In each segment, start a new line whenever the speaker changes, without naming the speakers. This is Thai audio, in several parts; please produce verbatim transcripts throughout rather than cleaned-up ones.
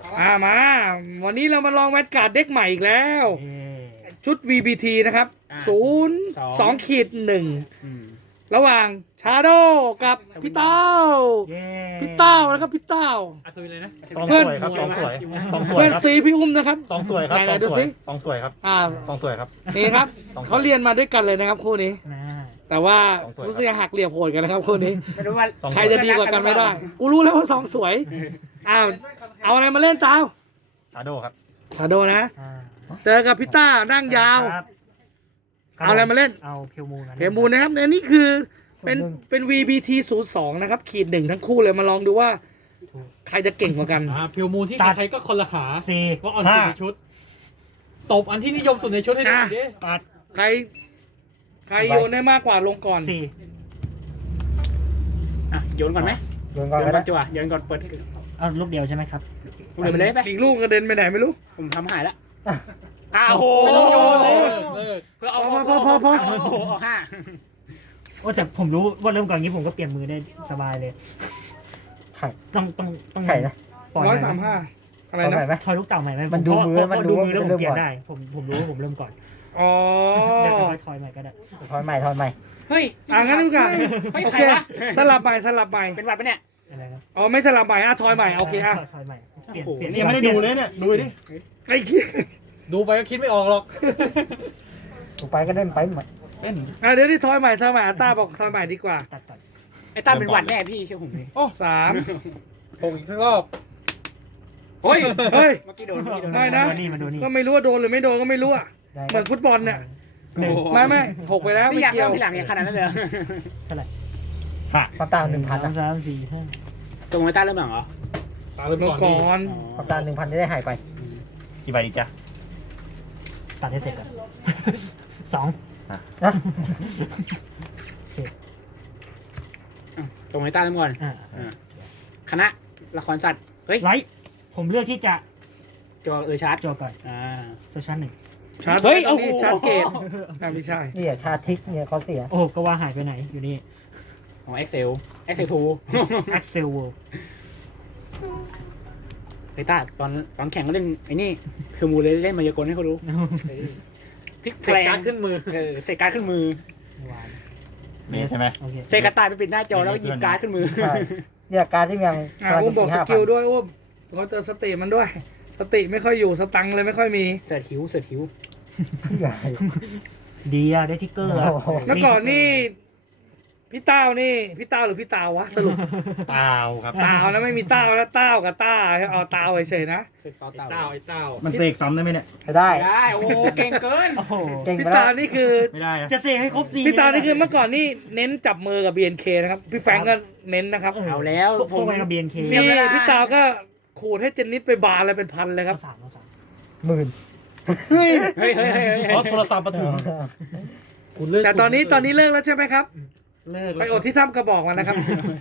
อ่ามา วันนี้เรามาลองแวนการ์ดเด็กใหม่อีกแล้ว
เอ้ย
ชุด วี บี ที นะครับศูนย์สองขีดหนึ่งระหว่างชาโดกับพี่เต้า
เย้
พี่เต้านะครับพี่เต้า
อัศวินเลยนะ
สอง
เพื่
ส
อน
วยครับสองสวยสองสวย
เพื่อน
ครับ
ซีพี่อุ้มนะครับ
สองสวยครับ
ไหน
สอง
ๆดู
สว
สิ
ยสองสวยครับ
อ่า
สองสวยครับ
นี่ครับ
สองสวย
เขาเรียนมาด้วยกันเลยนะครับคู่นี้
นะ
แต่ว่า
สองสวยครับ
รู้สึกจะหักเหลี่ยมโหดกันนะครับคู่นี้
ไม่รู้ว่า
สองสวย
ใครจะดีกว่ากันไม่ได้ กูรู้แล้วว่าสองสวย อ้าว เอาอะไรมาเล่นเต้า
ชาโดครับ
ชาโดนะ
อ่า
เจอกับพี่ต้านั่งยาว
ครับ
เอาอะไรมาเล่น
เอาเพียวมูนะ
เพมูลนะครับอันนี้คือเป็นเป็น วี บี ที ศูนย์สองนะครับ ขีดหนึ่งทั้งคู่เลยมาลองดูว่า ใครจะเก่งกว่ากัน
อ่าพิวมูลที่ใครๆก็คนละขา
สี่
ก็เอาสีในชุด ตบอันที่นิยมสุดในชุดให้ดู
อ่ะ
ดิ
ตัด
ใคร ใครโยนได้มากกว่าลงก่อน
สี่
อ่ะโยนก่อนไหม
โยน
โย
ก่อน
น
ก็
ก่
ได้
อนจั่วโยนก่อนเปิด
เอาลูกเดียวใช่ไหมครับ
กูเลยไปเลยไป
อีกลูกกระเด็นไปไหนไม่รู้
ผมทำหายแล้วอ้าวโอ้โห
ไม่ต้องโยนเลย
เลิก
เพื่อเอา
พอพอพอพอ
โอ้โหเอาห้า
โอ้แต่ผมรู้ว่าเริ่มก่อนนี้ผมก็เปลี่ยนมือได้สบายเลย
ใช่
ต้องต้องต้อง
ใช่นะ
ปล่อย
ร้อย
ไห
สามห้าอะไร
เอา
นะ
ใหม่ไหม
ทอยลูกเต่าใหม่ไหม
มันดูมือ
เพราะ
มัน
เพราะ
ดู
ดูมือแล้วผม
เริ่ม
เปลี่ย
ก่อน
นได้ ผมผมรู้ว่าผมเริ่มก่อน
อ๋อ
เดี๋ยวค่อยทอยใหม่ก็ได้
ทอนใหม่ทอนใหม่
เฮ้ย
อ่างั้นดีกว่า
เฮ้ย
โอ
ใคร
เคว
ะ
สลับใหม่สลับใหม่
เป็นหวัดปะเนี่ย
อะไรครับ
อ๋อไม่สลับใหม่อ่ะทอยใหม่โอเคอ่ะ
ทอยใหม่เปลี่ยน
โอ้โห
เปลี่ยน
นี่ยังไม่ได้ดูเลยเนี่ยดูดิ
ไอ้ขี้ย
ดูไปก็คิดไม่ออกหรอก
ถูกไปก็เล่นไปหมดเล่น
อ่ะเดี๋ยวที่ทอยใหม่ทอยใหม่อ่ะต้าบอกทอยใหม่ดีกว่า
ตัดตัด
ไอ้ตั้มเป็นหวัดแน่พี่เชื่อผมเลย
โอ้
สาม
ผงอีกรอบ
เฮ้ย
เฮ้ย
เมื่อกี้โดนเมื่อกี้โดน
ไม่นะ
มาดูนี่มาดูนี่
ก็ไม่รู้ว่าโดนหรือไม่โดนก็ไม่รู้อ่ะ
ได้
เหมือนฟุตบอลเนี่ย
หนึ่ง
ไม่ไม่หกไปแล้ว
นี่
ไม่
อยาก
เกี่ยว
เริ่มทีหลังเนี่ยขนาดนั้นเลยเหรอ
เท่าไหร่
ฮะความต่างหนึ่งพัน
สอ
นะ
งสามสี่ห้า
ตัวมวยต้าเริ่มหลังเหรอ
ตาเริ่ม
เมื่อ
ก่
ก่
อ
อน น
ความต่างหนึ่งพันจะได้หายไปกี่ใบดีจ๊ะ
ตัดให้เสร็จก่อนสอง
อ่ะ
โอเค
ตัวมวยต้าเริ่มก่อน
อ่า
คณะละครสัตว์เฮ้ย
ไลท์ผมเลือกที่จะ
จั่วเออชาร์จ
โจก่อน
อ่า
โซชั่นหนึ่ง
ชาร์จ
เฮ้ย
ตอนนี้
โอ้โห
ชาร์จเกตอ่ะไม่ใช่
นี่อะชาทิกเนี่ยเขาเสีย
โอ้โหก็ว่าหายไปไหนอยู่นี่
ของ Excel Excel ทู
Axel World
เฮ้ยต้าตอนตอนแข่งก็เล่นไอ้นี่คือมูเลยเล่นมายากลให้เขารู้พลิก
เส
แปล
กกาง รขึ้นมือ
เออเสกการดขึ้นมือ
หวาน
นี่ใช่ไหม
โอเค
เซกระต่ายไปปิดหน้าจอแล้วก็หยิบการ์ดขึ้นมือ
ใช่เนี่ยการที่ยัง
อ่ะอุ้มบอกสกิลด้วยอุ้มเขาเจอสติมันด้วย สติไม่ค่อยอยู่สตังค์เลยไม่ค่อยมี
เสิร์ชหิวเสิร์ชหิว
ใหญ่
ดีอะได้ทิกเกอร์อะ
โอ้โห
เมื่อก่อนนี่พี่เต้านี่พี่เต้าหรือพี่ตาววะสรุป
เปล่าครับ
ตาวนะไม่มีเต้าแล้วเต้ากับต้าเอาตาวเฉยๆนะ
เสิร์ชต่อ
ไอ้
เต่า
เต้าไอ้เต้า
มันเสกซ้ำได้ไหมเนี่ย
ไม่ได้
ได้โอ้โหเก่งเกิน
โอ้โห
เก่ง
พี่
ไป
ตา
แล้ว
นี่คือ
ไม่ได้นะ
จะเสกให้ครบสี่
พี่ตานี่คือเมื่อก่อนนี่เน้นจับมือกับ บี เอ็น เค นะครับพี่แฟรงก์ก็เน้นนะครับ
เอาแล้ว
พวก
ผ
พว
ม
กอะไรกับ บี เอ็น เค
เรียบ
นี่
ร้อย
พี่ตาก็ขูดให้เจนนิดไปบานเลยเป็นพันเลยค
เอา
รับ
สามเอาสาม
หมื่น
เฮ้ย
เฮ้ยเฮ้ยเฮ้ยเฮ้ย
เพราะโทรศัพท์มาถึง
คุณเลิก
แต่ตอนนี้ตอนนี้เลิกแล้วใช่ไหมครับ
เลิก
ไป
แล้ว
อดที่ถ้ำกระบอกมานะครับ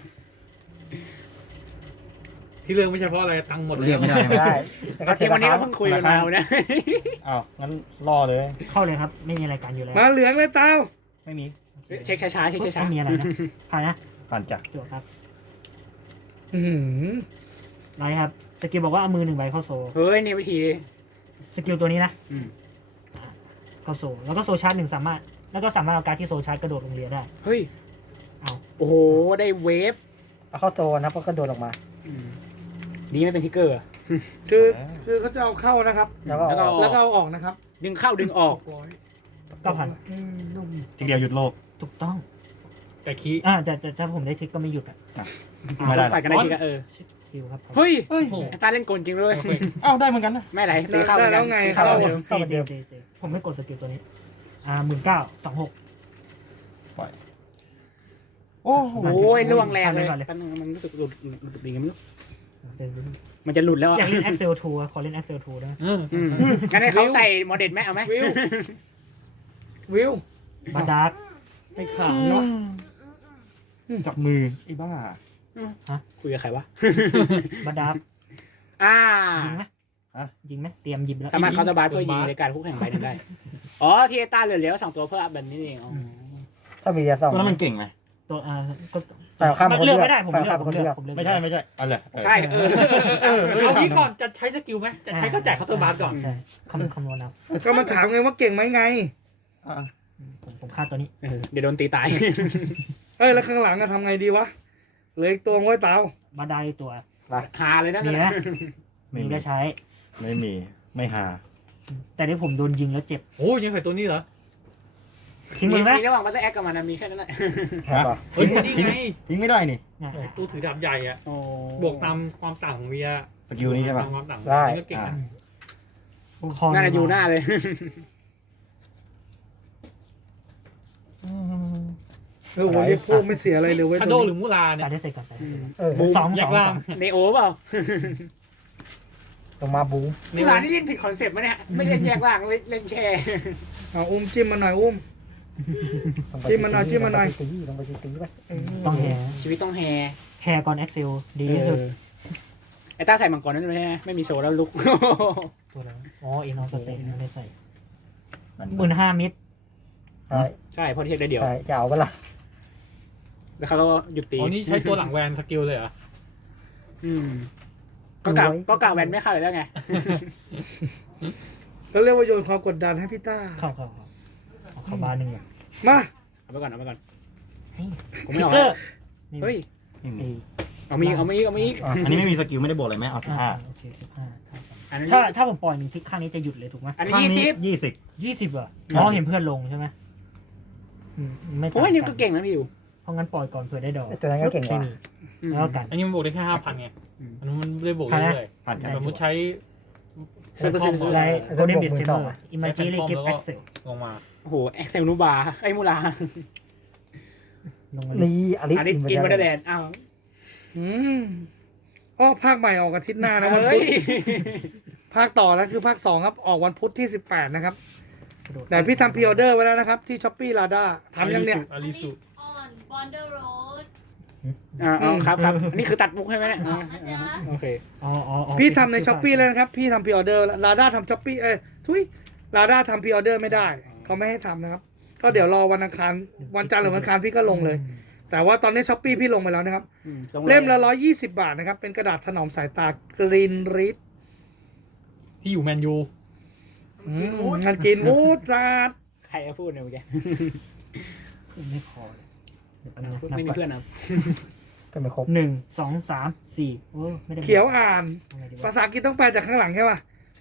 ที่เรื่องไม่ใช่เพราะอะไรตังค์หมด
เรียกไม่ได้
ไม่ได้
จริงวันนี้ก็เพิ่งคุยกันมาเนี่ย
อ้าวงั้นรอเลย
เข้าเลยครับ ไม่มีรายการอยู่แล้ว
มาเหลืองเลยเต้า
ไม่มี
เช็คช้าๆเช็คช้า
ไม่มีอะไรนะผ่านนะ
ผ่านจ้ะ
จบครับ
อื้อหือ
ไลท์ครับสกิลบอกว่าเอามือหนึ่งใบเข้าโซ
ๆเฮ้ยนี่วิธี
สกิลตัวนี้นะ
อืม
เข้าโซแล้วก็โซชาร์จหนึ่งสามารถแล้วก็สามารถเอาการดที่โซชาร์จกระโดดลงเรือได้
เฮ้ย
เอา
โอ้โหได้เวฟ
เอาเข้าโซนนะเพราะกระโดดออกมา
อืมดีไม่เป็นทิกเกอร์อะ
คือคือเขาจะเอาเข้านะครับ
แล้วก็
แล้วก็
เอา
แล้วก็เอาออกนะครับ
ดึงเข้าดึงออก
เก้าพัน
ทีเดียวหยุดโลก
ถูกต้อง
แต่คี
อ่าแต่แต่ถ้าผมได้ทริกก็ไม่หยุดอ่ะ
ไม่ได้หร
ปั
อ
ดกันได้ทีก็เออ
คิวครับ
เฮ้ย
เฮ้ย
ไอ้ตาเล่นกลจริงด้วย
อ้าวได้เหมือนกันนะ
ไม่ไรตีเข้า
ได้แล้วไงเข้า
เจเจเจเจผมไม่กดสกิลตัวนี้ อ่าหมื่นเก้าสองหก
ปล่อยโอ้โห
โอ้ยล่วงแรงเลย
ก่อนเลย
แป๊บนึงมันรู้สึกหลุดหลุดหลุดดีไงไม่รู้มันจะหลุดแล้ว
อยาก
อ่ะ
เล่น Excel ทูขอเล่น Excel ทูได้ไหม
เออ
อืมงั้นให้เขาใส่โมเดลไหมเอาไหม
วิว วิว
บาดาร์ก
ไปขามเนาะ
จับมือไอ้บ้า
คุยกับใครวะ
บาดาร์ก
อ่า
ยิงไหมยิงไหมเตรียมหยิบแล้ว
สามารถเคาน์เตอร์บาร์เพื่อยิงในการคู่แข่งใบหนึ่งได้ อ๋อที่ไอ้ต้าเหลือเหลือสองตัวเพื่ออัพแบบนี้เองอ๋อ
ถ้ามีเดียสอง
ตัวนั้นมันเก่งไหม
ตัวอ่าก็
ฝ่ายข้ามเป็นคน
เลื
เลื
อ
อก ก
ไม่ได้ผม
ฝ่าย
เลื
ข้า
อ
ม
ก
เป็นคนเลื
ผมเลือ
อก ก
ผมเลือก
ไม่ใช่ไม่ใช่เอะไร
ใช่เออ
เออไม่ได้
เอางี้
ทำ
ก่อนจะใช้สกิลไหมจะใช้ก็จ่ายเคาน์เตอร์บาร์ก่อน
ใช่คำคำนวณเอา
ก็มาถามไงว่าเก่งไหมไง
อ่ะ
ผมผมฆ่าตัวนี้
เออเดี๋ยวโดนตีตาย
เอ้ยแล้วข้างหลังอะทำไงดีวะเหลืออีกตัวไว้เตา
บาไดตัว
หาเลยนะ
นี่นะ
ไม่
นี่
มี
ก็ใช้
ไม่มีไม่หา
แต่ที่ผมโดนยิงแล้วเจ็บ
โอ้ยยังใส่ตัวนี้เหรอ
ทิ้งมือไหม
มีระหว่างบัตเตอร์แอคกับมันนะมีแค่นั้นแหละ
ใช่ปะ
เฮ้ยนี่ไง
ทิ้งไม่ได้นี่
เนี่ย
โอ้ตู้ถือดาบใหญ่อะ
โอ้
บวกตามความต่างของเวีย
สกิลนี้ใช่ปะ
ตามความต่าง
ได้
นี่ก็เก่งนะ
คอ
น่าจะอยู่หน้าเลย
เออโหเรียกพวกไม่เสียอะไรเลยเว้ย
ชา
ตั
โด
ว
หรื
นี้
อมูลาเนี่ย
ตัดได้เสร็จก่อนไป
เออ
สอง
แย
สอก ง
ล่าง
สอง
เนโอเปล่า
ลงมาบู
นี่ร้านนี่เล่นผิดคอนเซ็ปต์ไหมเนี่ยไม่เล่นแยกล่างเล่นเล่นแชร์
เอาอุ้มจิ้มมาหน่อยอุ้ม จิ้มมันหน่อยจิ้มมันหน่อย
ตีลงไปตีตีไป
ต้องแฮ
ชีวิตต้องแฮ
แฮก่อนเอ็กเซลดีที่สุด
ไอ้ต้าใส่มังกรนั่นใช่ไหมไม่มีโซแล้วลุก
ตัวนั้นอ๋อเอ็นออสเตนไม่ได้ใส่
มัน
หมื่นห้ามิด
ใช่
ใช่เพราะเทคได้เดียว
ใช่จะเอาเปะล่า
แล้วเขาก็หยุดตี
อ๋อนี่ใช้ตัวหลังแวนสกิลเลยเหรอ
อืมก็กะก็กะแวนไม่เข้าเลยแล้วไง
ก็เรียกว่าโยนความกดดันให้พี่ต้า
เข้าเข้าเข้าเอาเข้าบาร์หนึ่งอ่ะ
มา
เอาไปก่อนเอาไปก่อน
นี่
ผม
คิ
ไม่
ก
เอา
เกอร์
เฮ้ย
ไม่มี
ตี
เอามีเอามีเอามี
อ่ะ
อันนี้ไม่มีสกิลไม่ได้บวกอะไรไหมเอาสิบ
อ่า
ห้า
โอเคสิบห้า
อันนี้
ถ้าถ้าผมปล่อยหนึ่งทิกข้างนี้จะหยุดเลยถูกไหม
อันนี้
ข้าง
ยี่
นี้
สิบ
ยี่สิบ
ยี่สิบอ่ะอ๋อเห็นเพื่อนลงใช่ไหมอืมไม่
ผมว่านี่ก็เก่งนะพี่อยู่
เพราะงั้นปล่อยก่อนเผื่อได้ดอก
ไอ้ตัวนั้นก็เก่งกว่า
ไม่มีแล้วกัน
อันนี้มันบวกได้แค่ห้าพันไงอันนั้นมันได้บวกเรื่อย
ผ่าน
ๆ
ใจ
สมมติใช้
ซื้อซื้อซื้อ
ไล
ไอ้
โก
ตัว
ลเด้น
บว
บิ
ก
ส
หมื่
เท
น
เม
ส
อ
อง
ร์
อะ
อิมเมจิลีกิฟเอ็กเซล
ลงมา
โอ้โหเอ็กเซลนูบาไอ้มูลา
ลงมา
นี่อลิส
อันนี้กินมาได้แลนด์อ้าว
อืมอ้อภาคใหม่ออกอาทิตย์หน้านะวัน
เฮ้
พุ
ย
ธภาคต่อนะคือภาคสองครับออกวันพุธที่สิบแปดนะครับ
กระโดด
แต่พี่ทำพรีออเดอร์ไว้แล้วนะครับ ที่ช้อปปี้ลาด้าทำยังเนี่ย
อาริสุ
on Bonder Road
อ่าอ๋อครับครับอันนี้คือตัดมุกใช่ไหมเนี่ยอ๋อ
นะจ๊ะ
โอเค
อ๋ออ๋ออ๋อ
พี่ทำในช้อปปี้แล้วนะครับ พี่ทำพรีออเดอร์ลาด้าทำช้อปปี้เอ้ยทุยลาด้าทำพรีออเดอร์ไม่ได้ เขาไม่ให้ทำนะครับ ก็เดี๋ยวรอวันอังคารวันจันทร์หรือวันอังคารพี่ก็ลงเลย แต่ว่าตอนนี้ช้อปปี้พี่ลงไปแล้วนะครับ
อืม
เล่มละร้อยยี่สิบบาทนะครับ เป็นกระดาษถนอมสายตากรีนริด
ที่อยู่แมนยู
งานกินวูดจัด
ใครจะพูดเนี่ยเมื่อกี้
ไม่พอเลยเดี๋ยวแป๊บนึง
พูด
นะ
ไม่มี
นับก่อน
เพื่อนนะ
ก็ไม่ครบ
หนึ่งสองสามสี่โอ้ไม่ได้
เขียวอ่าน
เอาไงดีวะ
ภาษาอังกฤษต้องแปลจากข้างหลังใช่ป่ะ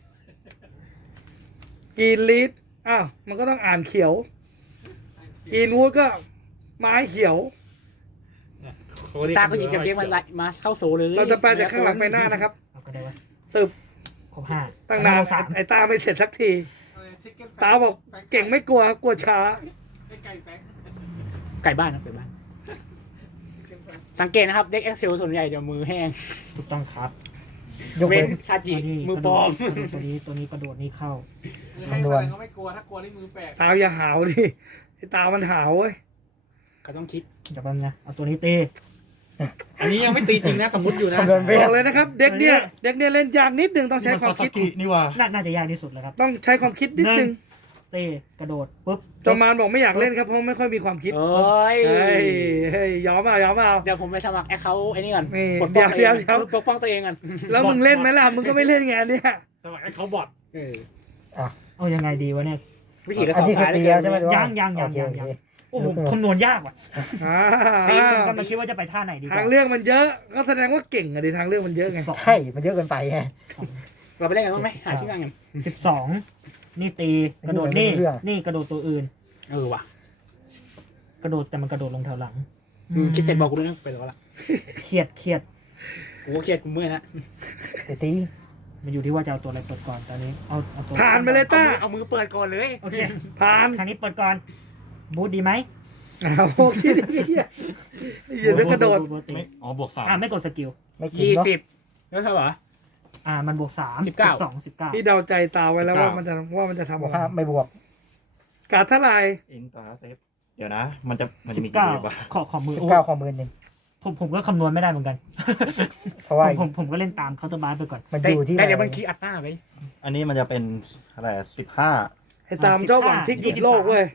กินลิดอ้าว มันก็ต้องอ่านเขียวกินวูดก็ไม้เขียว
ตาก็หยิบกับเด็กมาไล่มาเข้าโซเลย
เราจะแปลจากข้างหลังไปหน้านะครับ
เอาก็ได้วะ
ตึบ
ครบห้า
ตั้งนาน
สาม
ไอ้ตาไม่เสร็จสักที ตาบอกเก่งไม่กลัวกลัวช้า
ไก่บ้านนะไก่บ้าน สังเกตนะครับเด็กเอ็กเซลส่วนใหญ่จะมือแห้ง
ถูกต้องครับ
ยก
เว้
เว้
น
น
ชาจิ
ตัวนี้
มือปลอม
กระโดดตัวนี้ตัวนี้กระโดดนี่เข้า
คำนวณ
เขาไม่กลัวถ้ากลัวได้มือแปลก
ตาอย่าหาวดิไอ้ตามันหาวเว้ย
ก็ต้องคิด
เดี๋ยวแป๊บนึงนะเอาตัวนี้ตี
อันนี้ยังไม่ตีจริงนะสมมติอยู่นะ
คำนวณเว
บ
ท
อกเลยนะครับ เด็กเนี่ยเด็กเนี่ยเล่นยากนิดนึงต้องใช้
มัน
ควา
ซาม ส
คิด
กินี่ว่า
น่าน่าจะยากที่สุดแล้วครับ
ต้องใช้ความคิดนิดนึง
ตีกระโดดปุ๊บ
จอมมานบอกไม่อยากเล่นครับเพราะไม่ค่อยมีความคิด
เอ้ย
เฮ้ยเฮ้ยยอมเอายอมเอา
เดี๋ยวผมไปสมัครแอคเคาท์ไอ้นี่ก่อน
นี่
ปกป้องตัว
เดี๋
เอ
ยว
ง
เดี๋ยว
ปกป้องตัวเองก่อน
แล้วมึงเล่นไหมล่ะมึงก็ไม่เล่นไงเนี่ย
สมัยเขาบอด
เออ
เอายังไงดีวะเนี่ย
วิธีกระส
อัน
อบ
นี้คือ
ซ้าย
ตีแล้วใช่ไหมหรือว่า
ยังยังยัง
โอเค
ยัง
โอเค
ยัง โอ้โหคำนวณยากว่ะ
อ่า
ตีผมกำลังคิดว่าจะไปท่าไหนดีก
ทาง
ว่า
เลือกมันเยอะก็แสดงว่าเก่งอะดิทางเลือกมันเยอะไง
สอง
ใช่มันเยอะเกินไปไง
เราไปเล่นกันบ้างไหมหาที่นั่งกัน
สิบสองนี่ตีกระโดดนี่นี่กระโดดตัวอื่น
เออว่ะ
กระโดดแต่มันกระโดดลงแถวหลัง
อืมคิดเสร็จบอกกูด้วยนะไปแล้วละ
เครียดเครียด
กูก็เครียดกูเมื่อยละ
แต่ตี
มันอยู่ที่ว่าจะเอาตัวอะไรเปิดก่อนตอนนี้เอาเอาตัว
ผ่านไปเลย
เอา
ต้า
มือเอามือเปิดก่อนเลย
โอเค
ผ่าน
ครั้งนี้เปิดก่อนบูทดีไหม
เอาโอเคอย่าจะกระโดด
บูทตี
ไม่อ๋อบวกสาม
อ่าไม่กดสกิล
ไม่กิน
ยี่
เนาะ
สิบแล้วเท่าไหร่
อ่ามันบวกสาม
สิบเก้า
สองสิบเก้า
พี่เดาใจตาไว้แล้วว่ามันจะว่ามันจะทำ
บวกห้าไม่บวก
การดเท่าไหร่
อินตาเซฟเดี๋ยวนะ มันจะมัน
สิ
จะ
บ
มีกี่
เก้า
เวฟวะ
ขอขอมือ
สิบ
โอ้
เก้าข้อมือหนึ่ง
ผมผมก็คำนวณไม่ได้เหมือนกัน
เพราะว่า
ผมผมก็เล่นตามเคาน์เตอร์บาร์ไปก่อน
มัน
ได้
อยู่ที่
ได้เดี๋ยวมันคีย์อัดหน้าไป
อันนี้มันจะเป็นอะไรสิบห้า
ไอ้ตามเจ้าหวังที่หยุดโลกเว้ย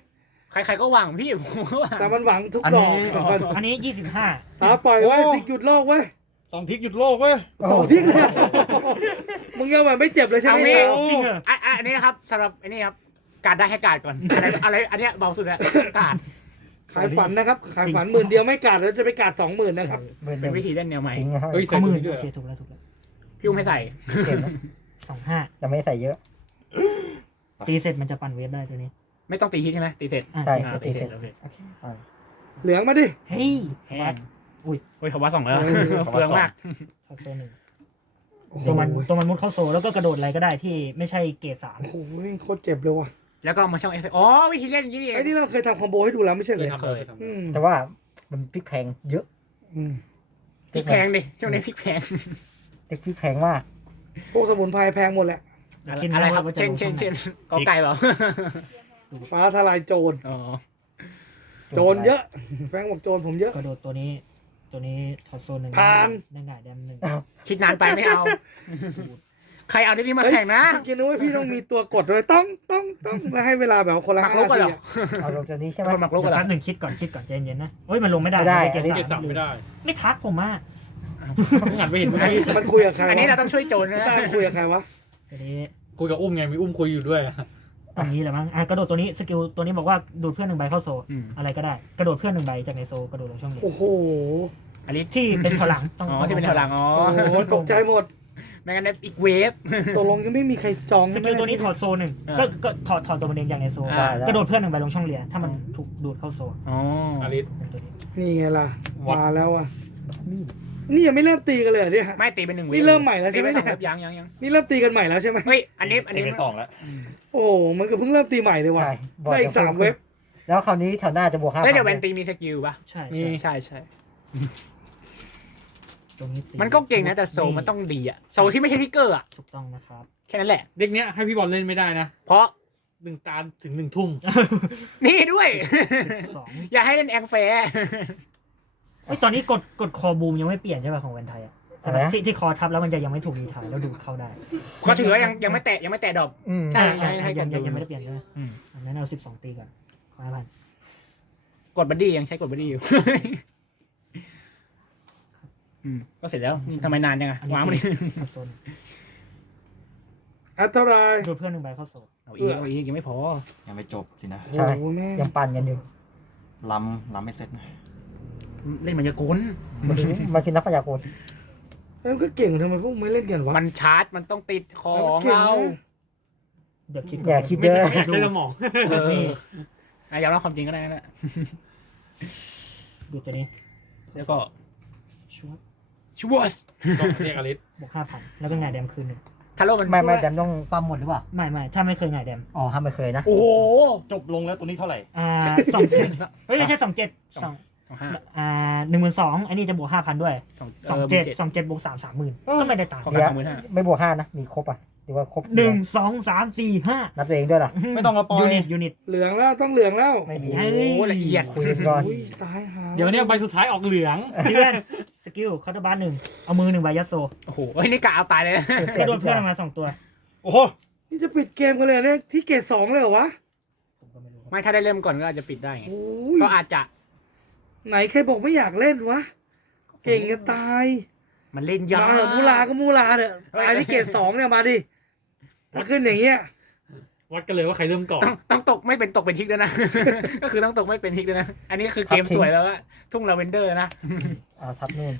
ใครๆก็หวังพี่ผมก็หวัง
แต่มันหวังทุก
อัน
ด
นี้
อก
อันนี้ยี่สิบห้า
ตาปล่อยไว้
โอ้
ทิกหยุดโลกเว้ย
สองทิกหยุดโลกเว้ย
สองทิกเลยมึงยังแบบไม่เจ็บเลยใช่ไหม
เอางี้
โอ้
จริงเหรอ
อ่ะอ่ะอันนี้นะครับสำหรับอันนี้ครับการได้ให้การก่อนอะไรอะไรอันเนี้ยเบาสุดแล้วการ
ขายฝันนะครับ ขายฝันหมื่นเดียวไม่กาดแล้วจะไปกาดสองหมื่นนะครับ
หมื่นห
เป็
นึ่
น
ง
วิธีเล่นแนวใหม่
ทิ้งนะครับ
เฮ้ย
ข้อมือ
ใส่ด้วย
โอเคถูกแล้วถูกแล้ว
พี่อุ้มให้ใส่
เก็บนะ
สองห้า
จะไม่ใส่เยอะ
ตีเสร็จมันจะปั่นเวฟได้ตัวนี้
ไม่ต้องตีฮิตใช่ไหมตีเสร็จ
อ่ะ
ใช่
อ่า
ตี
ตี
เส
เส
ร็
ร็
จ
จโอเค
โอเคไป
เหลืองมาดิ
เฮ้ย
แห้
วั
ง
ด
โอ้ยเขาว่าสองแล้ว
เออ
เฟืองมาก
เข้าโซนหนึ่งตัวมันตัวมันมุดเข้าโซนแล้วก็กระโดดอะไรก็ได้ที่ไม่ใช่เกรดสาม
โอ้โหโคตรเจ็บเลยว่ะ
แล้วก็มาช่องเอฟอ๋อวิธีเล่นอย่างนี้นี่เอ
ไอ้
ง
นี่เราเคยทำคอมโบให้ดูแล้วไม่ใช่
เค
เลย ย
ทำเลยเคยทำ
อืม
แต่ว่ามันพลิกแพงเยอะ
อืม
พริกแพงดิช่วงนี้พริกแพง
เด็กพลิกแพงมาก
พวกสมุนไพรแพงหมดแหละ
อะไร
คิด
อะไร
ว่า
ครับ
ว่าจะ
เช่น
ลง
เช่น
ช่
เช่
อน งไห
กอไก่เปล่า
ฟ้าทลายโจร
อ๋อ
โจรเยอะ แฟงบอกโจรผมเยอะ
กระโดดตัวนี้ ตัวนี้ถอดโซนหนึ่ง
ผ่าน
ได้ง่ายแดมหนึ่ง
อ้าว
คิดนานไปไม่เอา ใครเอาได้นี่มาแข่งนะ
เมื่อกี้นึกว่าพี่ต้องมีตัวกดด้วยต้องต้องต้องแล้วให้เวลาแบบคนละ
หมัก
ห้า
รุกกัน
นา
เหร
ที
อ
อะ
เอาลงตัวนี้ใช่ไหม
คนหมักรุก
เดี๋
กั
ย
น
ว
เหรอ
แป๊บหนึ่งคิดก่อนคิดก่อนใจเย็นนะเฮ้ยมันลงไม่ได้
ไม่ได้
เกรด
เกรด
สา
สาม มไม่ได้
ไม่ทักผมอ่ะ
หันไปเห็นไม่ได้
มันคุยกับใคร
อันนี้
วะ
เราต้องช่วยโจรนะ
ตามคุยกับใครวะ
ตัวนี้
คุยกับอุ้มไงมีอุ้มคุยอยู่ด้วยอะ
ตรงนี้แหละมั้งอ่ะกระโดดตัวนี้สกิลตัวนี้บอกว่าดูดเพื่อนหนึ่งใบเข้าโซ
อืม
อะไรก็ได้กระโดดเพื่อนหนึ่งใบจากในโซกระโดดลงช่องเหลี่ยม
โอ้โห
อันนี้
ที่เป็นถอยหลังต้อง
อ๋อที่เป็นแถวหลังอ๋อ
โอ้โหตกใจหมด
ไม่งั้นอีกเวฟ
ตกลงยังไม่มีใครจอง
สกิลตัวนี้ถอดโซหนึ่ง
อ่า
ก็ก็ถอดถอดตัวมันเองอย่างในโซ
อ่า
กระโดดเพื่อนหนึ่งใบลงช่องเหลี่ยมถ้ามันถูกดูดเข้าโซ
อ๋อ
อาริส
เป็นตัวนี้
นี่ไงล่ะ
วัด
มาแล้วอ่ะนี่ยังไม่เริ่มตีกันเลยเหรอเนี่ย
ไม่ตีเป็นหนึ่งเวฟ
นี่เริ่มใหม่แล้วใช่ไหม
ตีปสอง
เนี่ย
เวฟยังยังยัง
นี่เริ่มตีกันใหม่แล้วใช่ไหม
เฮ้ยอันนี้อันนี้
ไปสองแล้ว
โอ้โหมันก็เพิ่งเริ่มตีใหม่เลยว่ะ
ใช่บอ
ได้
ร์ด
อีกสามเว็บ
แล้วคราวนี้แถวหน้าจะบวกห้า
เฮ้ย
พัน
เดี๋ยวแวนตีมีสกิลป่ะ
ใช่
มี
ใช่
ใช่ใช่
ตรงนี้ตี
มันก็เก่งนะแต่โซลมันต้องดีอะโซลที่ไม่ใช่ทิกเกอร์อะ
ถูกต้องนะครับ
แค่นั้นแหละ
เด็กเนี้ยให้พี่บอลเล่นไม่ได้นะ
เพราะ
หนึ่งตาถึงหนึ่งทุ่ม
นี่ด้วย
สอง
อย่าให้เล่นแองแฟร์
เฮ้ยตอนนี้กดกดคอบูมยังไม่เปลี่ยนใช่ป่ะของแวนไทยอ่ะ
อะไรนะ
ที่ที่คอทับแล้วมันจะยังไม่ถูกรีไทายแล้วดูดเข้าได้
ก็ถือว่ายังยังไม่แตะยังไม่แตะดอก
อืม
ใช่
อ่า
ให้ให้ก
ยั
ด
ง
ดู
ยังยังไม่ได้เปลี่ยนใช่ไหม
อืม
อันนั้นเอาสิบสองตีก่อนห้าพัน
กดบัดดี้ยังใช้กดบัดดี้อยู่ อืมก็เสร็จแล้วทำไมนานจังอะวางมาดิ
เข้าโซน
อัตราย
ดูดเพื่อนหนึ่งใบเข้าโซน
เอาอีกเอาอีกยังไม่พอ
ยังไม่จบสินะ
โอ้โหแม่
ยังปั่นกันอยู่
ล้ำล้ำไม่เสร็จนะ
เล่นมายากล
มันคือมันคือนักพยากรณ์
เอ้ยมันก็เก่งทำไมพวกไม่เล่นกันวะ
มันชาร์จมันต้องติดขอ
แล้ว
ง
เก่ง
เรา
นะ
เดี๋ยวคิด
อย่าคิด
ไม่
เยอะ
ใช่ไม่อยากใช้สมอง
เอออ่ะยอมรับความจริงก็ได้นั่นแหละ
ดูดตัวนี้
แล้วก็
ชัวร์
ชัวร์ส
ต้องเรียกอาริส
บวกห้าพันแล้วก็หงายแดมคืนหนึ่ง
ทาโร่มัน
ไม่ไม่แดมต้องปั๊มหมดหรือเปล่า
ไม่ไม่ถ้าไม่เคยหงายแดม
อ๋อห้ามไม่เคยนะ
โอ้โห
จบลงแล้วตัวนี้เท่าไหร่
อ่าสองเจ็ดเฮ้ยไม่ใช่สองเจ็ดสอง
สองห้า
อ่าหนึ่งหมื่นสองอันนี้จะบวกห้าพันด้วย
สอง
สองเจ็ดสองเจ็ดบวกสามสามหมื่นก็ไม่ได้ต่าง
ของกันสองหมื่นห้า
ไม่บวกห้านะ มีครบอ่ะหรือว่าครบ
หนึ่งสองสามสี่ห้า
นับตัวเองด้วยเหรอ
ไม่ต้องเอาปล่อย
ยูนิตยูนิต
เหลืองแล้วต้องเหลืองแล้ว
ไม่มี
เฮ้ย
โอ้โหละเอียด
คุยกันก่อน
อุ้ยตายหา
เดี๋ยวเนี้ยใบสุดท้ายออกเหลือง
พี่แว่นสกิลคาร์ดบาร์หนึ่งเอามือหนึ่งใบยัดโซ
โอ้โหเฮ้ยนี่กะเอาตายเลยนะ
กระโดดเพื่อนออกมาสองตัว
โอ้โห
นี่จะปิดเกมกันเลยเหรอเนี่ยที่เกรดสองเลยเหรอวะ
ผมก็ไม่รู้
ไม่ถ้าได้เล่มก่อนก็อาจจะปิดได้ไง
โอ้ย
ก็อาจจะ
ไหนใครบอกไม่อยากเล่นวะ เก่งจะตาย
มันเล่นยาก
มาเถอะมูลาก็มูลาเถอะตายที่เกรดสองเนี่ยมาดิถ้าขึ้นอย่างเงี้ย
วัดกันเลยว่าใครเริ่มก่อน
ต้องต้องตกไม่เป็นตกเป็นทิกด้วยนะ ก็คือต้องตกไม่เป็นทิกด้วยนะ อันนี้คือเกมสวยแล้วอะทุ่งลาเวนเดอร์นะ
เอาทับนู่น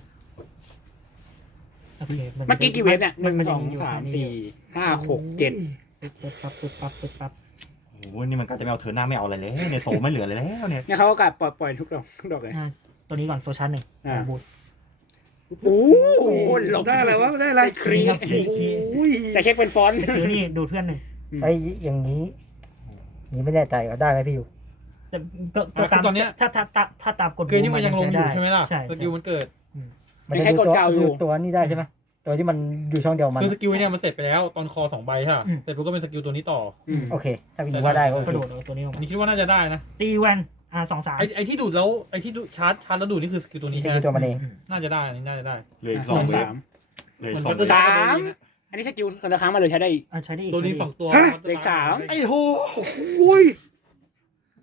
โอเค
เมื่อกี้กี่เวฟเนี่ยหนึ่ง
มัน
ส
ยั
อง
ยู่
สาม
อันนี้
สี่ห้าหกเจ็ด
ปึ๊บปั๊บปึ๊บปั๊บปึ๊บปั๊บ
โอ้โหนี่มันก็จะไม่เอาเธอหน้าไม่เอาอะไรเลยเนี่ยโซไม่เหลือเลยแล้วเนี่ย
เนี่ยเขาก็กลับปล่อยปล่อยทุกดอกทุกดอกเลย
อ่าตัวนี้ก่อนโซชันหนึ่ง
อ่า
บูท
โอ้
โอ้โห
โห
หลบ
ได้อะไรวะได้อะไร
ครีครับครีครี
โอ้ย
แต่เช็คเป็นฟอนต์
คือนี่ดูดเพื่อนหนึ่ง
ไอ้ยอย่างนี้นี่ไม่แน่ใจว่าได้ไหมพี่อยู่
แต่ก็ก็ตาม
ตอนเนี้ย
ถ้าถ้าถ้าถ้าตามกฎ
เกมนี้มันยังลงอยู่ใช่ไหมล่ะ
ใช่
สกิลมันเกิด
มันจะดูตัวดูตัวนี้ได้ใช่ไหมตัวที่มันอยู่ช่องเดียวมัน
คือสกิลเนี่ยมันเสร็จไปแล้วตอนคอสองใบใช่ป่ะเสร็จปุ๊บก็เป็นสกิลตัวนี้ต่อ
โอเค ถ้าพี่ดูว่าได้ก็โอก เค
ระโดดเอาตัวนี้ออก
อัน
มา
นี้คิดว่าน่าจะได้นะ
ตีแวนอ่าสองสาม
ไอไอที่ดูดแล้วไอที่ดูชาร์จชาร์จแล้วดูดนี่คือสกิลตัวนี้
ส
ใช่
กิ
ไห
ล
ม
ตัวมันเอง
น่าจะได้อันนี้น่าจะได้
เหลืออีกส
ส
อ
อง ง
เว
สา
ฟ
ม
เหลืออี
มัน
กสอง
ก็
เว
จะ
ฟ
สามอันนี้สกิลคนละครั้งมาเลยใช้ได้อีก
อ่าใช้ได้อีก
ตัวนี้
ใช้ได้
สองตัว
ฮะ
เลขสาม
ไอ้โห
อุ้ย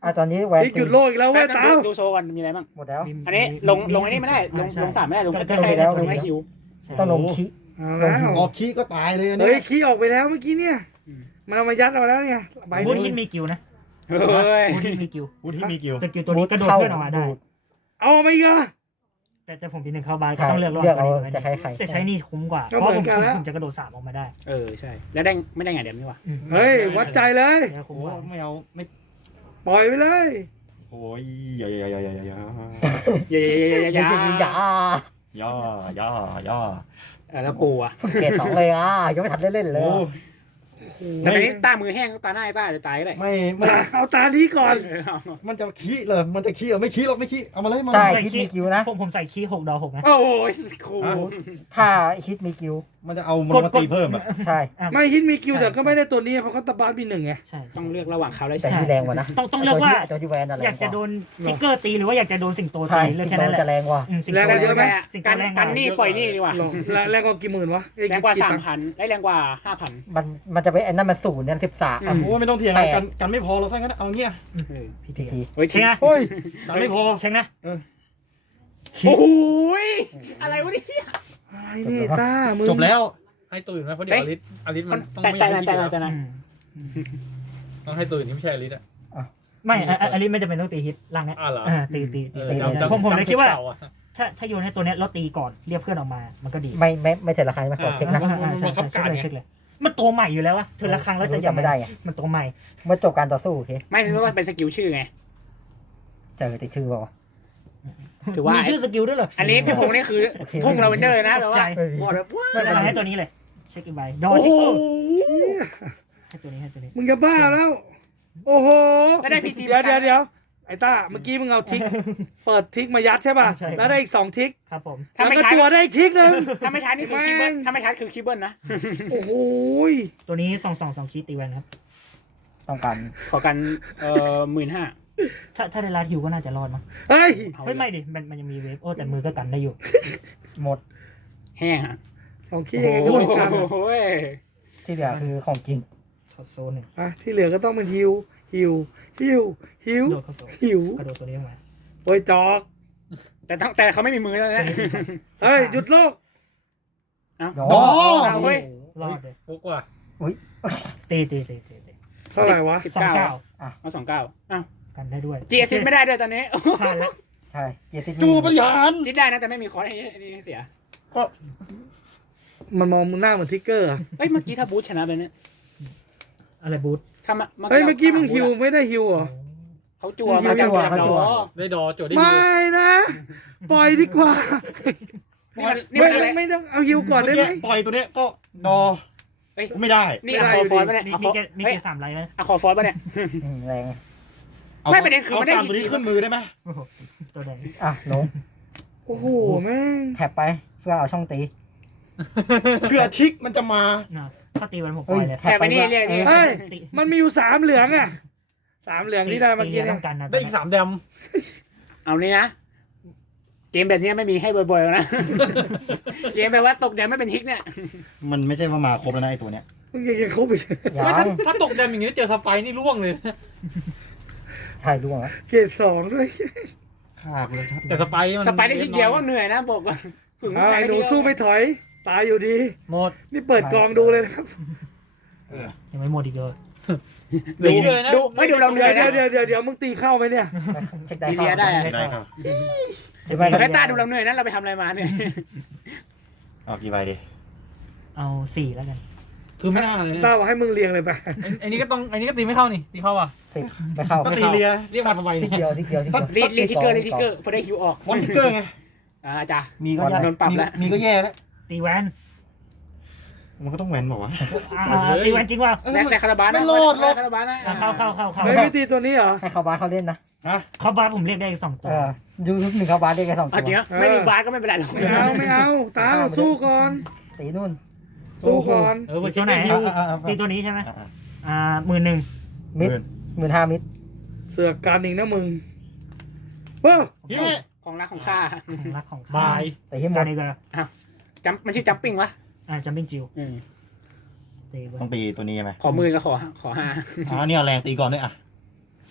อ่ะตอนนี้แวน
ทิกหยุดโลกอีกแล้วเว้ยตา
ดูดูโซก่อนมีอะไรบ้าง
หมดแล้ว
มี
อันนี้
มี
ลง
มี
ลงอันนี้ไม่ได้ลง
ใช่
ลงสามไม่ได้ลง
ก็
แค่
ก็
แค่
ลงไปแล้ว
ลงให้คิว
ต้องลงคิ
เอาแล้ว
ออกขี้ก็ตายเลยอัน
เฮ้
เนี้
ย
ย
ขี้ออกไปแล้วเมื่อกี้เนี่ย
อืม
มันเอามายัดเอาแล้วเนี่ยใบ
บูท
ห
ฮิ
นึ่
ต
ง
มีกิลนะ
เฮ้ย
บูทฮิตมีกิล
วุฒิมีกิล
สกิลตัวนี้กระโดดเพื่อนออกมาได้
เอามาอีกเหรอ
แต่แต่ผมปีหนึ่งเข้าบาร์ก็
ใช่
ต้องเลือกระห
เลือก
ว่าง
เอา
ตัวนี้
จะ
กับ
ใคร
อันนี้
ใคร
แต่ใช้นี่คุ้มกว่า
ก็
เพราะ
เหมื
ผ
อ
ม
นกันแล้ว
ผมจะกระโดดสามออกมาได้
เออใช่ แล้วได้ไม่ได้ไงเดี๋ยวนี้วะ
อืม
เฮ้ยวัดใจเลย
แล้วคุ้ม
โอ้
กว่า
ไม่เอาไม่
ปล่อยไปเลย
โอ้ยอย่าอย่าอย่าอย่าอย่าอย่า
อย่าอย่าอย่าอย่าอย่า
จริงๆอย่า
ย่าย่าย่า
เออแล้วกูอ่ะ
เกรดสองเลยอ่ะยังไม่ทันได้เล่นเลย
โอ้
แต่ตอนนี้ตามือแห้งตาหน้าตาจะตายก็ได้
ไม่ไม่
เอาตานี้ก่อน
เออเอา
มันจะขี้เลยมันจะขี้เหรอไม่ขี้หรอกไม่ขี้เอามาเลยมา
ใช่
ใส่
ฮิต
คี
มีคิวนะ
ผมผมใส่คีย์หกดอกหกนะ
โอ้ยครู
ถ้าฮิตมีคิว
มันจะเอามัน
กด
มาตีเพิ่มอ่ะ
ใช่
อ่ะ
ไม่ฮิตมีคิวแต่ก็ไม่ได้ตัวนี้เพราะเขาตะบานมีหนึ่งไง
ใช่
ต้องเลือกระหว่างเขาและ
แต่
ฉัน
ที่แรงกว่านะ
ต้องต้องเลือกว่า
ไตัวที่แวนอะไร
อยากจะโดนทิกเกอร์ตีหรือว่าอยากจะโดนสิงโต
ใช่
ตีเลือก
ที่
แค่
โด
นั้น
น
แห
จะ
ละ
แรงกว่า
อืมสิง
แร
โต
งกว่าเยอะไหม
สิงโต
กัน
แรงก
กั
ว่าน
นี่ปล่อยนี่ดีกว่า
ลงแรงแรงกว่ากี่หมื่นวะเอ้ย
แรงกว่า
กี่
สาม
ตังค์
พันได้แรงกว่าห้าพัน
มันมันจะไปไอ้นั่นมันศูนย์เนี่ยสิบสาม
อืม
โอ้ไม่ต้องเถียงกันกันกันไม่พอเราแค่นั้นเอาเงี้ย
พี่
ที
ที
ที
เฮ้ย
เช็คนะ
เฮ้ยกันไม่พอ
เช็คนะ
โอ้โหยอะไรวะเนี่ย
อะไรนี่ตามึง
จบแล้ว
ให้ตัวอื่นไหมเพราะเดี๋ยวอลิสอลิสมันต้อง
แต่
ไม่อ
แต่
ยากให้
แต่
คิว
แต่
แล้ว
นะ
อืม
ต้องให้ตัวอื่นที่ไม่ใช่อลิสอ่ะ
ไม่อ่ะอ่ะอันนี้ไม่จำเป็นต้องตีฮิตล่างเนี้ย
อ่าเหรอ
อ่าตีตี
เอ
ตี
อ
ตี
จำจำ
ผมผมเลย
จำ
คิดว่า
เก่อะ
ถ้าถ้าโยนให้ตัวเนี้ยแล้วตีก่อนเรียกเพื่อนออกมามันก็ดี
ไม่ไม่ไม่เสร็จราคาใช่ไหมขอเช็คนะ
อ่าอ่าใช่ใช่เช็คเลยเช็คเลยมันตัวใหม่อยู่แล้ววะเธอละครั้งแล้วจะ
จำไม่ได้ไง
มันตัวใหม่
เมื่อจบการต่อสู้โอเค
ไม่รู้ว่าเป็นสกิลชื่อไง
เจอติดชื่อเปล่าวะ
ถือว่า
มีชื่อสกิลด้วยเหรอ
อันนี้พี่พงษ์นี่คือ
โอเค
ทุ่งลาเวนเดอร์นะแบบว่า
ใจ
บอกแบบว้า
ไม่เป็นไรให้ตัวนี้เลยเช็คอีกใบดอ
โอ้
ทิ
โห
กเกอร์ให้ตัวนี้ให้ตัวนี้
มึงจะบ้าแล้ว โอ้โห
แล้วได้พีจี
เดี๋ยวเดี๋ยวเดี๋ยวไอ้ต้าเมื่อกี้มึงเอาทิก เปิดทิกมายัดใช่ป่ะ
ใช่
แล้วได้อีกสองทิก
ครับผม
ถ้า
แล้ว
ไม่
ก็
ใช้
ตัวได้อีกทิกหนึ่ง
ถ้าไม่ใช้นี่คือคีย์เบิร์ดถ้าไม่ใช้คือคีย์เบิร์ดนะ
โอ้โหย
ตัวนี้สองสองสองคีตีแวนครับ
ต้องการ
ขอกันเอ่อหมื่นห้า
ถ้าถ้าได้ลาดฮิวก็น่าจะรอดมั้ง
เฮ้ย
เฮ้ยไม่ดิมันมันยังมีเวฟโอ้แต่มือก็กันได้อยู่
หมด
แห้งฮะ
สองขี้ยังไงก็
โอ้
เหมือนกัน
โห
ที่เหลือคือของจริง
ถอดโซนหนึ่ง
อ่ะที่เหลือก็ต้องเป็นฮิวฮิวฮิวฮิว
โดดเข้าโซน
ฮิว
กระโดดตัวนี้ออกมา
โอ้ยจอก
แต่ต้องแต่เขาไม่มีมือแล้วนะ
เฮ้ยหยุดโลก
เอ้า
ดอ
ดอ
เอาเว้ย
รอดเลย
ฟุกว่ะ
ตีตีตีตีตี
เท่าไหร่วะ
สิบ
สอง
เก้า
เก้า
เอาสองเก้าอ้าว
กันได้ด้วย
จีเอซิไม่ได้ด้วยตอนนี้
ผ่านแล้ว
ใช่เจสิบ
จูปริหาร
จิตได้นะแต่ไม่มีคอร์สให้นี่เสีย
ก็
มันมองมึงหน้าเหมือนทิกเกอร์อะ
เอ้ยเมื่อกี้ถ้าบูธชนะไปเนี่ย
อะไรบูท
ถ้ามา
เฮ้ยเมื่อกี้มึงฮิวไม่ได้ฮิวเหรอ
เขาจัวมาจัวจัว
ได้ดอโจทย์ได้
ไม่
ดี
นะ ปล่อยดีกว่า
นี่มันนี่
ไม่
มันอะไร
ไม่ต้องเอาฮิวก่อนได้ไหม
ปล่อยตัวเนี้ยก็ดอ
เอ้ย
ไม่ได้
นี่อะคอฟอยล์ปะเนี่ย
มี
อะค
มี
อ
แกมี
เฮ้ย
แกสามไลน์ไหม
อะคอฟอยล์ปะเนี่ย
อืมแรง
เอา
ไม่ประเด็นคือมันได้
เอาตามตัวนี้ขึ้นมือได้ไหม
โอ้โหตัวแดง
อ่ะลง
โอ้โหแม่ง
แท็บไปเพื่อเอาช่องตี
เพื่อทิกมันจะมา
นะถ้าตีวันผมป
เอ้
ล่อย ยเลย
แท็บ
แต่
ไป
ไปนี่
เพื่อ
เรียกนี่
เฮ้ย
ตี
มันมีอยู่สามเหลืองอะสามเหลืองที่ได้เมื่อกี้
ตี
เนี่
ต้
ย
องการนะ
ได้อีกสามแดม
เอานี่นะ เกมแบบนี้ไม่มีให้บ่อยๆนะ เกมแบบว่าตกแดงไม่เป็นทิกเนี่ย
มันไม่ใช่ว่ามาครบแล้วนะไอ้ตัวเนี้ย
มึงยังจะครบอีก
ยั
ไม่ถ้าง ถ้าตกแดมอย่างนี้เจอสไปนี่ร่วงเลย
ใช่ล่วงแล้ว
เกรดสองด้วย
ฆ่ากูเลยชัด
แต่สไปมัน
สไปได้ทีเดียวก็เหนื่อยนะบอกว่าถึง
เอา
ใจ
ไอ้หนู
ทีเดียว
สู้ไม่ถอย ตายอยู่ดี
หมด
นี่เปิดกองดูเลยนะครับ
เออ
ยังไม่หมดอีกเลย
ดูดูไม่ดูเราเหนื่
เดี๋
อย
ยว
นะ
เดี๋ยวเดี๋ยวเดี๋ยวมึงตีเข้าไหมเนี่ย
เช็คได้
ดีเลียได้อะ
ไม่ได้ครับ
เดี๋ยวไป
แต่ตาดูเราเหนื่อยนะเราไปทำอะไรมาเนี่ย
เอากี่ใบดี
เอาสี่แล้วกัน
คือไม่น่าเลย
ตาบอกให้มึงเรียงเลยไป
ไอ้นี่ก็ต้องไอ้นี่ก็ตีไม่เข้านี่ตีเข้าอ่ะ
สิบไม่เข้า
ก็
ไม่
ตี
เข้า
เลีย
เรียกมาทำไม
ที
เนี่ย
เดียวทีเดียวทีเดียว
รีดรีดทิกเกอร์รีดทิกเกอร์พอได้คิวออก
ฟอนต์ทิกเกอร์ไง
อ่าจ้ะ
มีก็แย่
โดนปรับแล้ว
มีก็แย่แล้ว
ตีแวน
มันก็ต้องแหวนบอกว่าวะ
อ่าตีแวนจริงว่า
เออ
แต่แต่คาราบานะ
ไม่รอดหรอก
คาราบานะ
เข้าเข้าเข้าเข้า
เฮ้ยไม่ตีตัวนี้เหรอ
ให้เขาบาสเขาเล่นนะ
ฮะ
เขาบ้าผมเรียกได้อีกสองตั
เอ
ว
อยูทูบหนึ่งเขาบาสได้แค่สองตั
เอา
ว
จริงนะไม่มีบาสก็ไม่เป็นไรหรอก
ไม่เอาไม่เอาตาสู้ก่อน
ตีนู่น
สู้ก่อน
เออ
ตีตัวไหน
อ่ะอ่ะอ่ะ
ตีตัวนี้ใช่ไหม
อ่ะอ่ะ
อ่าหมื่นหนึ่ง
มิด
หมื่น
หมื่นห้ามิด
เสือกการอีกนะมึงเฮ้ย
เย้
ของรักของข้า
ของรักของ
บาย
ตีให้หม
กา
ด
รนี้ก็
จำมันชื่อจัมปิ้งวะ
อ่าจัมปิ้งจิว
อืม
ตีไป
ต้องตีตัวนี้ใช่ไหม
ขอมือก็ขอขอห้า
อ๋อเนี่ยแรงตีก่อนด้วยอ่ะ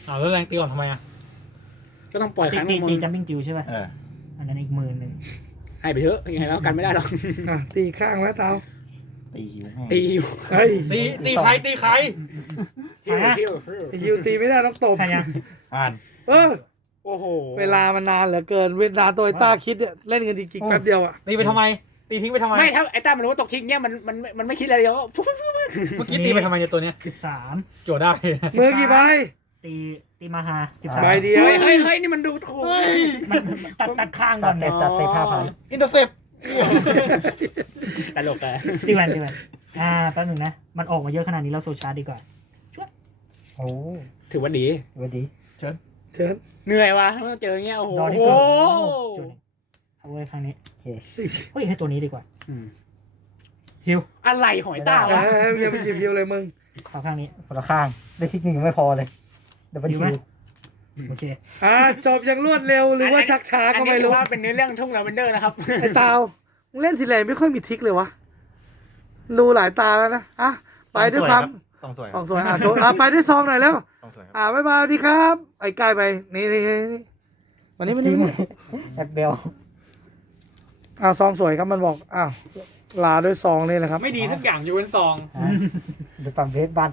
อ้าวแล้วแรงตีก่อนทำไมอ่ะ
ก็ต้องปล่อย
ตี
ครั้ง
ตี
นึง
ตีจัมปิ้งจิวใช่ป่ะ
เออ
อันนั้นอีกหมื่นหนึ่ง
ให้ไปเถอะยังไงแล้วกันไม่ได้หรอก
อ่ะตีข้างไว้เตา
ตีหิวให้
ตีอยู่
เฮ้ย
ตีตีใครตีใคร
ฮิวฮิว
ไอ้คิวตีไม่ได้ต้องตบ
ใครยัง
อ่าน
เออ
โอ้โห
เวลามันนานเหลือเกิน เวลาตัวไอ้ต้าคิดเนี่ยเล่นกันจริงๆแป๊บเดียวอ่ะ
ตีไปทำไม ตีทิ้งไปทำไม
ไม่ถ้าไอ้ตั้มมันรู้ว่าตกทิ้งเนี่ยมันมันมันไม่คิดอะไรเดียว
เมื่อกี้ตีไปทำไมเนี่ยตัวเนี้ย
สิบสาม
โจทย์ได้
มือกี่ใบ
ตีตีมาฮาสิบสาม
ใบเดียว
เฮ้ยเฮ้ยเฮ้ยนี่มันดูถูก
มันมันตัดตัดข้างก่
ตั
อ
ด
น
เต็
เนี่ย
มตัดเต็มห้าพัน
อินเตอร์เซป
ตลกอะ
ตีแวนตีแวนอ่าแป๊บหนึงนะมันออกมาเยอะขนาดนี้เราโซชาร์จดีกว่า
โอ้
ถือว่าดี
สวัสดี
เชิญ
เหนื่อยวะเมื่อเจออย่างเงี้ยโอ้โห
ดอที่เกิดจุดหนึ่งเอาไว้ครั้งนี้
โอเค
เฮ้ยให้ตัวนี้ดีกว่า
อืม
ฮิว
อะไรของไอ้ต้า
เอ
วะ
ออย่าไปหยิบคิวเลยมึง
ขอข้างนี้
คนละข้าง ได้ทิกนึงยังไม่พอเลยเดี๋ยวไป
อยู่
ดู
ไหม โอเค
อ่าจบอย่างรวดเร็วหรือว่าชักช้า
อัน
ก็
นี้
ไม่
ถือ
รู้
ว่าเป็นเนื้อเรื่องทุ่งลาเวนเดอร์นะครับ
ไอ้ตาวมึงเล่นทีไรไม่ค่อยมีทริกเลยวะดูหลายตาแล้วนะอ่ะไปด้วยความ
สองสวย
สองสวยอ่ะโชว์อ่ะไปด้วยซองหน่อยแล้ว
สองสวยครับ
อ่ะบ๊ายบายสวัสดีครับ ไอ้ใกล้ไปนี่นี่นี่วันนี้วัน
ที
นี้
ม
วันนี้
แอดเบล
อ้าวซองสวยครับมันบอกอ้าวลาด้วยซองนี่แหละครับ
ไม่ดีสักอย่างอยู่บนซอง
ดูปั๊มเวสบ้าน